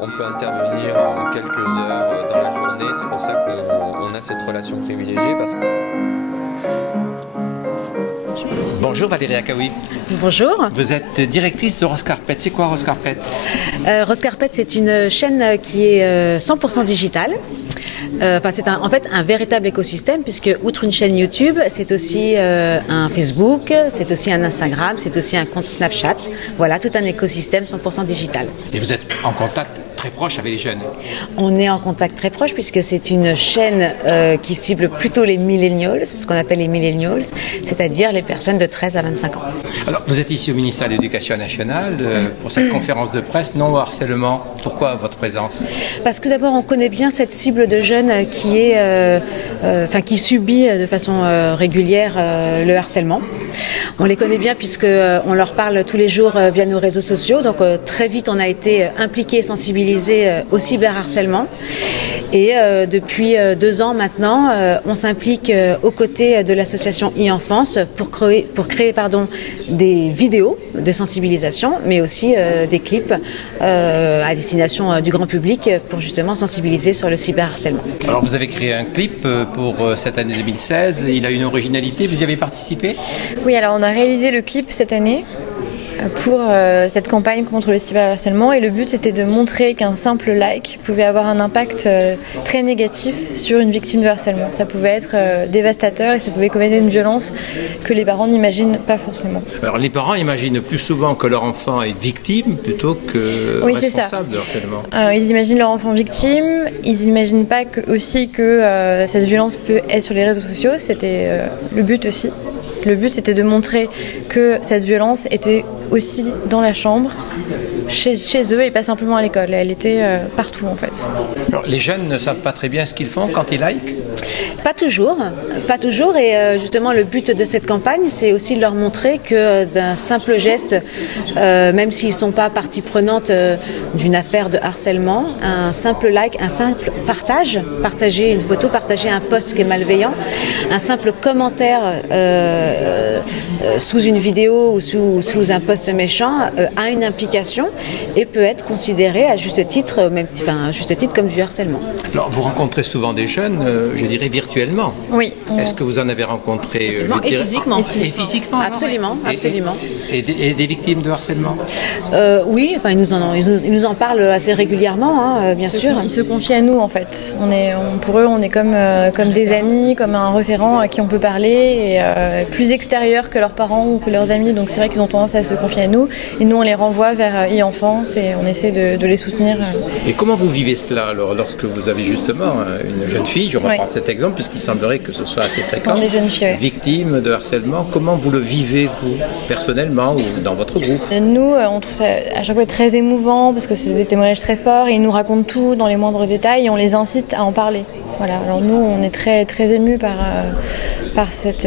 On peut intervenir en quelques heures dans la journée, c'est pour ça qu'on a cette relation privilégiée. Bonjour Valérie Akaoui. Bonjour. Vous êtes directrice de Rose Carpet. C'est quoi Rose Carpet? Rose Carpet, c'est une chaîne qui est 100% digitale. C'est en fait un véritable écosystème puisque outre une chaîne YouTube, c'est aussi un Facebook, c'est aussi un Instagram, c'est aussi un compte Snapchat. Voilà, tout un écosystème 100% digital. Et vous êtes en contact très proche avec les jeunes? On est en contact très proche puisque c'est une chaîne qui cible plutôt les millennials, ce qu'on appelle les millennials, c'est-à-dire les personnes de 13 à 25 ans. Alors, vous êtes ici au ministère de l'Éducation nationale pour cette conférence de presse non au harcèlement. Pourquoi votre présence? Parce que d'abord, on connaît bien cette cible de jeunes qui subit de façon régulière le harcèlement. On les connaît bien puisqu'on leur parle tous les jours via nos réseaux sociaux. Donc très vite, on a été impliqués et sensibilisés au cyberharcèlement. Et depuis 2 ans maintenant, on s'implique aux côtés de l'association e-enfance pour créer des vidéos de sensibilisation, mais aussi des clips à destination du grand public pour justement sensibiliser sur le cyberharcèlement. Alors vous avez créé un clip pour cette année 2016, il a une originalité, vous y avez participé? Oui, alors on a réalisé le clip cette année pour cette campagne contre le cyberharcèlement et le but c'était de montrer qu'un simple like pouvait avoir un impact très négatif sur une victime de harcèlement. Ça pouvait être dévastateur et ça pouvait causer une violence que les parents n'imaginent pas forcément. Alors les parents imaginent plus souvent que leur enfant est victime plutôt que responsable de harcèlement. Ils imaginent leur enfant victime, ils n'imaginent pas aussi que cette violence peut être sur les réseaux sociaux, c'était le but aussi. Le but, c'était de montrer que cette violence était aussi dans la chambre, chez eux et pas simplement à l'école. Elle était partout en fait. Alors, les jeunes ne savent pas très bien ce qu'ils font quand ils likent? Pas toujours. Et justement, le but de cette campagne, c'est aussi de leur montrer que d'un simple geste, même s'ils ne sont pas partie prenante d'une affaire de harcèlement, un simple like, un simple partager une photo, partager un post qui est malveillant, un simple commentaire sous une vidéo ou sous un post méchant a une implication et peut être considéré à juste titre comme du harcèlement. Alors vous rencontrez souvent des jeunes, je dirais virtuellement. Oui. Est-ce que vous en avez rencontré et physiquement. Et physiquement? Absolument. Et des victimes de harcèlement? Oui, ils nous en parlent assez régulièrement, bien sûr. Ils se confient à nous en fait. Pour eux, on est comme des amis, comme un référent à qui on peut parler, et plus extérieur que leurs parents ou que leurs amis. Donc c'est vrai qu'ils ont tendance à se confier à nous. Et nous, on les renvoie vers e-enfance et on essaie de les soutenir. Et comment vous vivez cela alors, lorsque vous avez justement une jeune fille, je reprends cet exemple puisqu'il semblerait que ce soit assez fréquent, victime de harcèlement, comment vous le vivez vous, personnellement ou dans votre groupe? Nous, on trouve ça à chaque fois très émouvant parce que c'est des témoignages très forts et ils nous racontent tout dans les moindres détails et on les incite à en parler. Voilà. Alors nous, on est très, très émus par cette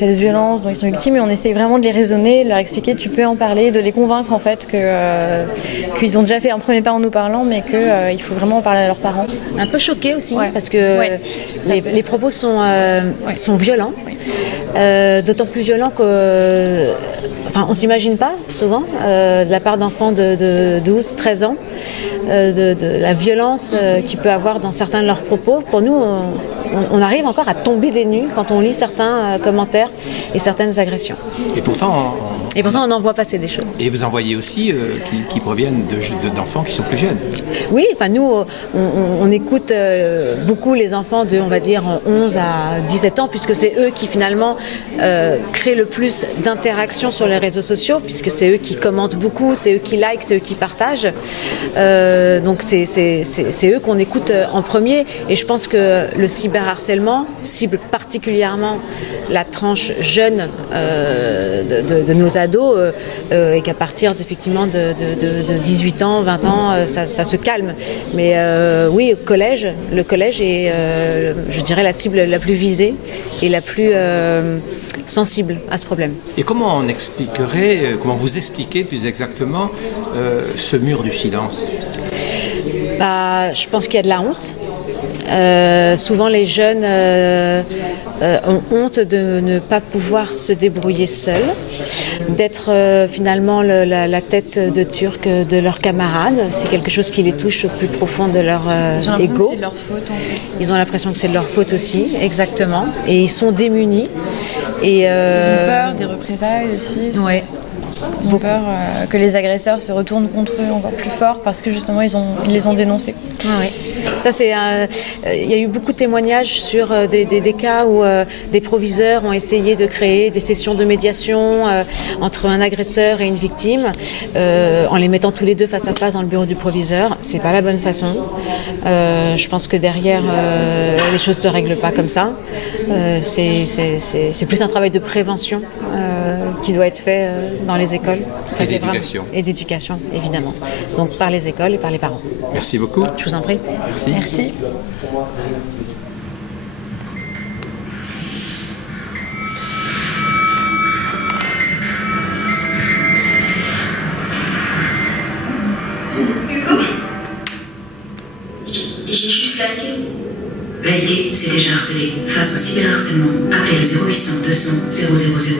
violence dont ils sont victimes et on essaie vraiment de les raisonner, de leur expliquer tu peux en parler, de les convaincre en fait qu'ils ont déjà fait un premier pas en nous parlant mais qu'il faut vraiment en parler à leurs parents. Un peu choqués aussi parce que les propos sont violents, d'autant plus violents on ne s'imagine pas souvent de la part d'enfants de 12-13 ans de la violence qu'il peut avoir dans certains de leurs propos. Pour nous, on arrive encore à tomber des nues quand on lit certains commentaires et certaines agressions. Et pourtant, on en voit passer des choses. Et vous en voyez aussi qui proviennent d'enfants qui sont plus jeunes? Oui, nous, on écoute beaucoup les enfants de, on va dire, 11 à 17 ans, puisque c'est eux qui finalement créent le plus d'interactions sur les réseaux sociaux, puisque c'est eux qui commentent beaucoup, c'est eux qui likent, c'est eux qui partagent. Donc c'est eux qu'on écoute en premier. Et je pense que le cyberharcèlement cible particulièrement la tranche jeune de nos ados et qu'à partir effectivement de 18 ans, 20 ans, ça se calme. Mais oui, le collège est, je dirais, la cible la plus visée et la plus sensible à ce problème. Et comment vous expliquez plus exactement ce mur du silence? Je pense qu'il y a de la honte. Souvent les jeunes ont honte de ne pas pouvoir se débrouiller seuls, d'être finalement la tête de turc de leurs camarades. C'est quelque chose qui les touche au plus profond de leur ego. C'est de leur faute, en fait. Ils ont l'impression que c'est de leur faute aussi, exactement. Et ils sont démunis. Et ils ont peur des représailles aussi. Ouais. Ils ont peur que les agresseurs se retournent contre eux encore plus fort parce que justement ils les ont dénoncés. Ah oui. Ça, il y a eu beaucoup de témoignages sur des cas où des proviseurs ont essayé de créer des sessions de médiation entre un agresseur et une victime en les mettant tous les deux face à face dans le bureau du proviseur. C'est pas la bonne façon. Je pense que derrière les choses se règlent pas comme ça. C'est plus un travail de prévention qui doit être fait dans les écoles. Et d'éducation. Et d'éducation, évidemment. Donc par les écoles et par les parents. Merci beaucoup. Je vous en prie. Merci. Merci. Hugo, j'ai juste liké. Liker, c'est déjà harceler. Face au cyberharcèlement, appelez le 0800 200 000.